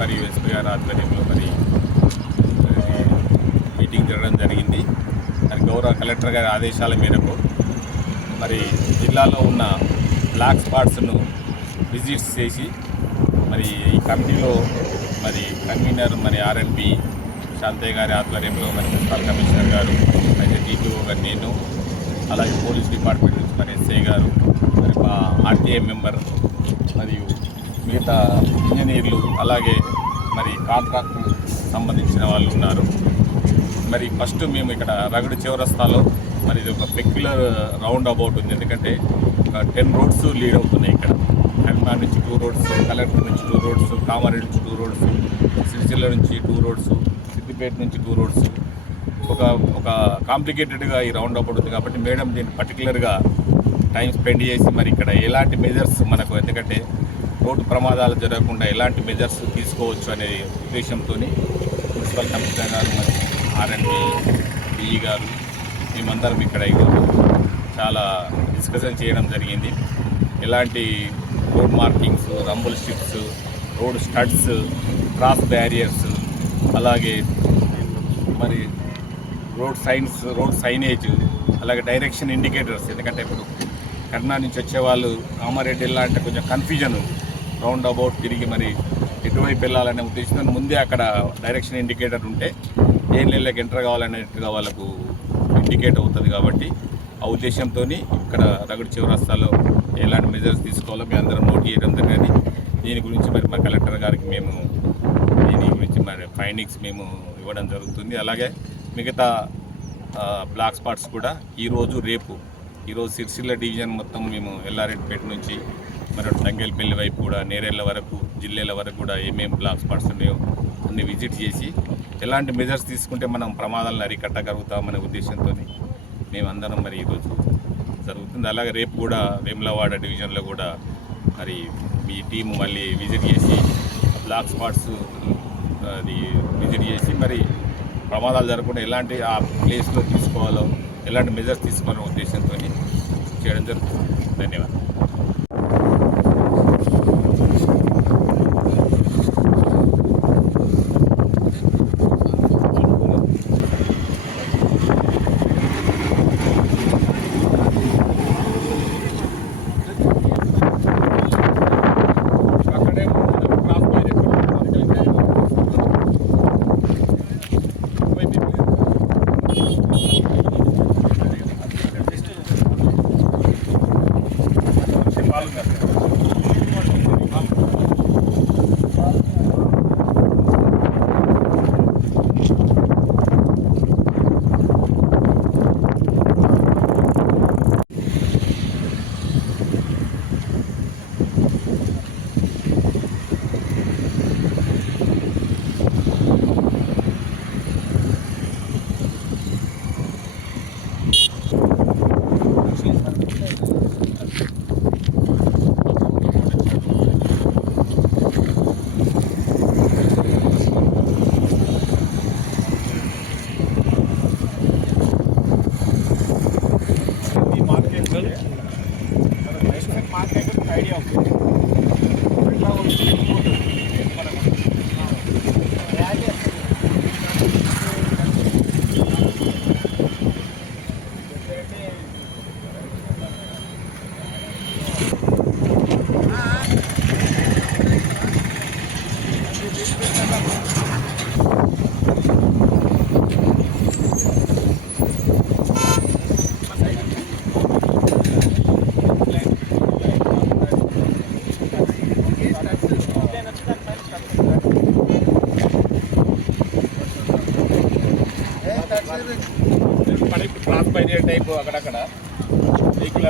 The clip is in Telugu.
మరియు ఎస్పీ గారి ఆధ్వర్యంలో మరి మీటింగ్ జరగడం జరిగింది. మరి గౌరవ కలెక్టర్ గారి ఆదేశాల మేరకు మరి జిల్లాలో ఉన్న బ్లాక్ స్పాట్స్ను విజిట్స్ చేసి మరి ఈ కమిటీలో మరి కన్వీనర్ మరి ఆర్ఎన్బి శాంతయ్య గారి ఆధ్వర్యంలో మరి మున్సిపల్ కమిషనర్ గారు అయితే టీటీఓ గారు నేను అలాగే పోలీస్ డిపార్ట్మెంట్ నుంచి మరి ఎస్ఐ గారు మరి మా ఆర్టీఏ మెంబర్ మరియు మిగతా ఇంజనీర్లు అలాగే మరి కాంట్రాక్ట్ సంబంధించిన వాళ్ళు ఉన్నారు. మరి ఫస్ట్ మేము ఇక్కడ రగడు చౌరస్తాలో మరి ఇది ఒక పెక్యులర్ రౌండ్ అబౌట్ ఉంది. ఎందుకంటే 10 రోడ్స్ లీడ్ అవుతున్నాయి ఇక్కడ. కరీంనగర్ నుంచి 2 రోడ్స్, కలెక్టర్ నుంచి 2 రోడ్స్, కామారెడ్డి నుంచి 2 రోడ్స్, సిరిసిల్ల నుంచి 2 రోడ్స్, సిద్దిపేట నుంచి 2 రోడ్స్. ఒక కాంప్లికేటెడ్గా ఈ రౌండ్ అబౌట్ ఉంది కాబట్టి మేడం దీన్ని పర్టికులర్గా టైం స్పెండ్ చేసి మరి ఇక్కడ ఎలాంటి మెజర్స్ మనకు, ఎందుకంటే రోడ్డు ప్రమాదాలు జరగకుండా ఎలాంటి మెజర్స్ తీసుకోవచ్చు అనే ఉద్దేశంతో మున్సిపల్ కమిషనర్ గారు మరి ఆర్ఎన్బి డిఈ గారు మేమందరం ఇక్కడ చాలా డిస్కషన్ చేయడం జరిగింది. ఎలాంటి road markings, Rumble strips, road studs, cross barriers, అలాగే మరి రోడ్ సైనేజ్, అలాగే డైరెక్షన్ ఇండికేటర్స్. ఎందుకంటే ఇప్పుడు కర్ణాటక నుంచి వచ్చేవాళ్ళు కామారెడ్డి వెళ్ళాలంటే కొంచెం కన్ఫ్యూజన్, రౌండ్ అబౌట్ తిరిగి మరి ఎటువైపు వెళ్ళాలనే ఉద్దేశంతో ముందే అక్కడ డైరెక్షన్ ఇండికేటర్ ఉంటే ఏ నెలలకు ఎంటర్ కావాలనేట్టుగా వాళ్ళకు ఇండికేట్ అవుతుంది. కాబట్టి ఆ ఉద్దేశంతో ఇక్కడ రగడు చౌరస్తాలో ఎలాంటి మెజర్స్ తీసుకోవాలో మేము అందరం నోట్ చేయడం జరిగింది. దీని గురించి మరి మా కలెక్టర్ గారికి మేము దీని గురించి మరి ఫైండింగ్స్ మేము ఇవ్వడం జరుగుతుంది. అలాగే మిగతా బ్లాక్ స్పాట్స్ కూడా ఈరోజు సిరిసిల్ల డివిజన్ మొత్తం మేము ఎల్లారెడ్డిపేట నుంచి మరి తంగేల్పల్లి వైపు కూడా నేరేళ్ల వరకు, జిల్లేల వరకు కూడా ఏమేమి బ్లాక్ స్పాట్స్ ఉన్నాయో అన్ని విజిట్ చేసి ఎలాంటి మెజర్స్ తీసుకుంటే మనం ప్రమాదాలను అరికట్టగలుగుతామనే ఉద్దేశంతో మేమందరం మరి ఈరోజు జరుగుతుంది. అలాగే రేపు కూడా వేములవాడ డివిజన్లో కూడా మరి మీ టీము మళ్ళీ విజిట్ చేసి బ్లాక్ స్పాట్స్ అది విజిట్ చేసి మరి ప్రమాదాలు జరగకుండా ఎలాంటి ఆ ప్లేస్లో తీసుకోవాలో, ఎలాంటి మెజర్స్ తీసుకోవాలనే ఉద్దేశంతో చేయడం జరుగుతుంది. ధన్యవాదాలు. ఐడియా ఉంటుంది. క్రాస్ బైరియర్ టైప్ అక్కడక్కడ వెహికల్